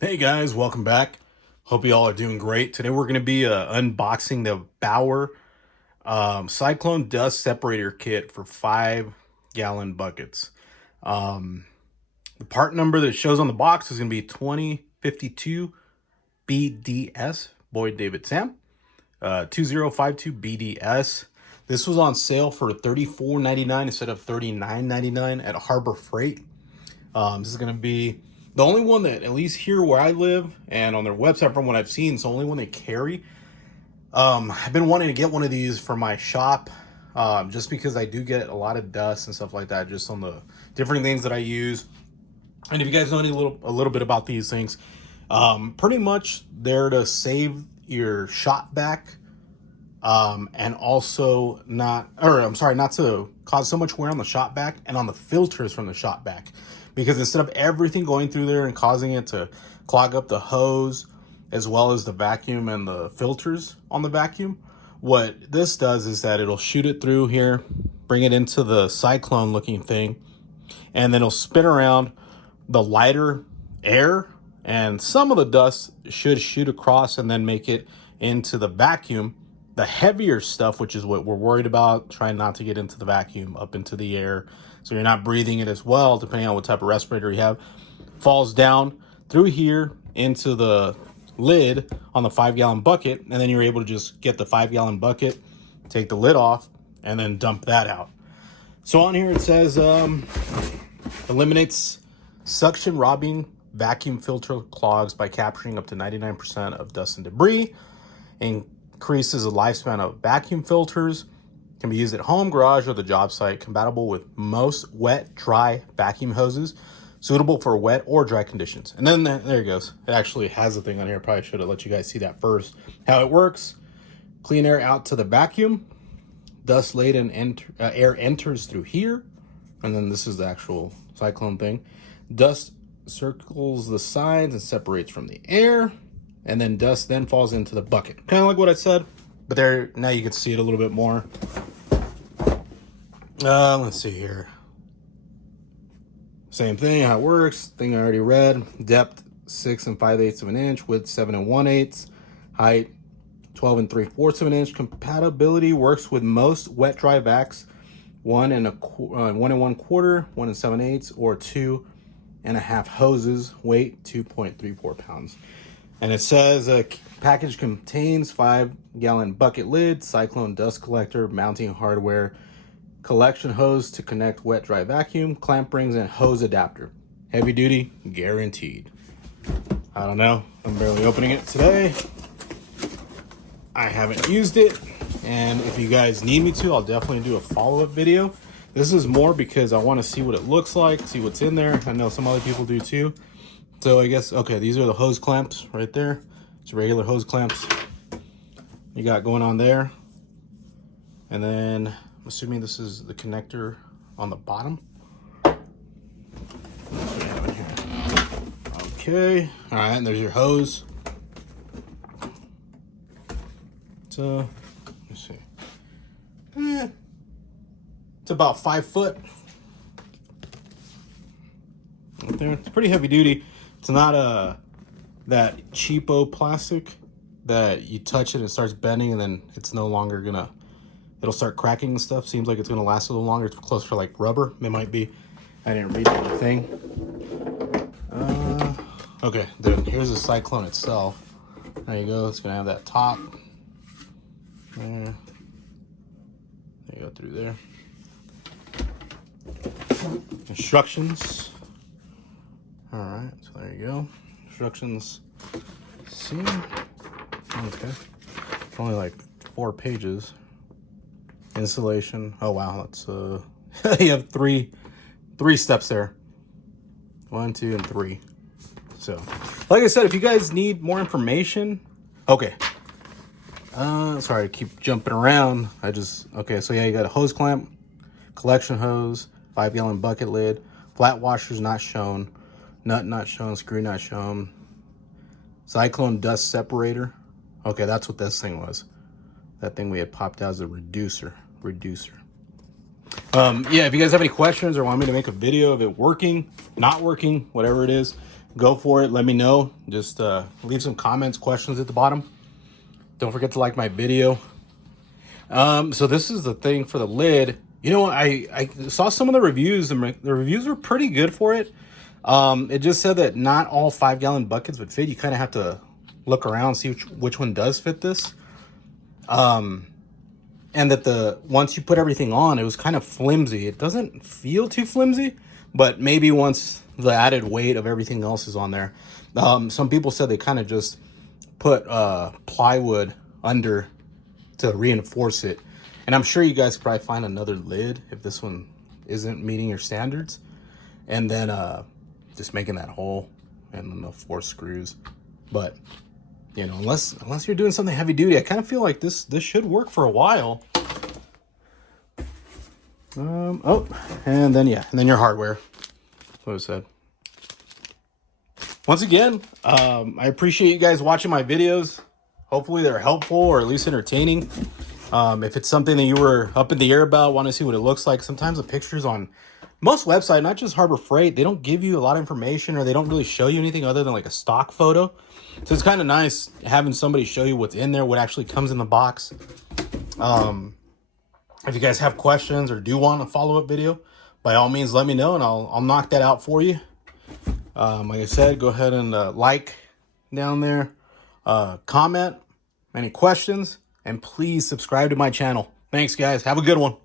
Hey guys, welcome back. Hope you all are doing great. Today we're going to be unboxing the Bauer Cyclone Dust Separator Kit for 5-gallon buckets. Um, the part number that shows on the box is going to be 2052 BDS, Boyd David Sam, 2052 BDS. This was on sale for $34.99 instead of $39.99 at Harbor Freight. This is going to be the only one that, at least here where I live and on their website from what I've seen, it's the only one they carry. I've been wanting to get one of these for my shop, just because I do get a lot of dust and stuff like that just on the different things that I use. And if you guys know a little bit about these things, pretty much they're to save your shop back, and also not to cause so much wear on the shop back and on the filters from the shop back. Because instead of everything going through there and causing it to clog up the hose, as well as the vacuum and the filters on the vacuum, what this does is that it'll shoot it through here, bring it into the Cyclone looking thing, and then it'll spin around the lighter air, and some of the dust should shoot across and then make it into the vacuum. The heavier stuff, which is what we're worried about, trying not to get into the vacuum, up into the air, so you're not breathing it as well, depending on what type of respirator you have, falls down through here into the lid on the 5-gallon bucket, and then you're able to just get the 5-gallon bucket, take the lid off, and then dump that out. So on here it says eliminates suction robbing vacuum filter clogs by capturing up to 99% of dust and debris, increases the lifespan of vacuum filters, can be used at home, garage, or the job site, compatible with most wet, dry vacuum hoses, suitable for wet or dry conditions. And then there it goes. It actually has a thing on here. Probably should have let you guys see that first. How it works: clean air out to the vacuum, dust laden air enters through here, and then this is the actual Cyclone thing. Dust circles the sides and separates from the air, and then dust then falls into the bucket. Kind of like what I said, but there, now you can see it a little bit more. Let's see here. Same thing, how it works. Thing I already read. Depth 6 5/8 of an inch, width 7 1/8, height 12 3/4 of an inch. Compatibility works with most wet dry vacs, 1 1/4, 1 7/8, or 2.5 hoses. Weight 2.34 pounds. And it says a package contains 5-gallon bucket lid, Cyclone dust collector, mounting hardware, collection hose to connect wet dry vacuum, clamp rings, and hose adapter. Heavy duty, guaranteed. I don't know. I'm barely opening it today. I haven't used it. And if you guys need me to, I'll definitely do a follow-up video. This is more because I want to see what it looks like, see what's in there. I know some other people do too. So I guess, okay, these are the hose clamps right there. It's regular hose clamps you got going on there. And then I'm assuming this is the connector on the bottom. That's what I have in here. Okay, all right, and there's your hose. So, let's see. It's about 5 foot. Right there. It's pretty heavy duty. It's not that cheapo plastic that you touch it and it starts bending and then it's no longer gonna, it'll start cracking and stuff. Seems like it's gonna last a little longer. It's close for like rubber. It might be. I didn't read anything. Okay, then here's the Cyclone itself. There you go. It's gonna have that top. There. You go through there. Instructions. All right, so there you go. Instructions. See? Okay. It's only like 4 pages. Installation. Oh wow, that's you have three steps there. 1, 2, and 3. So, like I said, if you guys need more information, okay. Sorry, I keep jumping around. Okay, so yeah, you got a hose clamp, collection hose, 5-gallon bucket lid, flat washers not shown, nut not shown, screw not shown, Cyclone dust separator. Okay, that's what this thing was. That thing we had popped out as a reducer. Yeah, if you guys have any questions or want me to make a video of it working, not working, whatever it is, go for it. Let me know. Just leave some comments, questions at the bottom. Don't forget to like my video. So this is the thing for the lid. You know, I saw some of the reviews, and the reviews were pretty good for it. It just said that not all 5-gallon buckets would fit. You kind of have to look around, see which one does fit this. And that once you put everything on, it was kind of flimsy. It doesn't feel too flimsy, but maybe once the added weight of everything else is on there. Some people said they kind of just put plywood under to reinforce it. And I'm sure you guys could probably find another lid if this one isn't meeting your standards. And then just making that hole and then the 4 screws. But you know, unless you're doing something heavy duty, I kind of feel like this should work for a while. Oh, and then your hardware. That's what I said. Once again, I appreciate you guys watching my videos. Hopefully they're helpful or at least entertaining. If it's something that you were up in the air about, want to see what it looks like, sometimes the pictures on most websites, not just Harbor Freight, they don't give you a lot of information, or they don't really show you anything other than like a stock photo. So it's kind of nice having somebody show you what's in there, what actually comes in the box. If you guys have questions or do want a follow-up video, by all means, let me know and I'll knock that out for you. Like I said, go ahead and like down there, comment any questions, and please subscribe to my channel. Thanks, guys. Have a good one.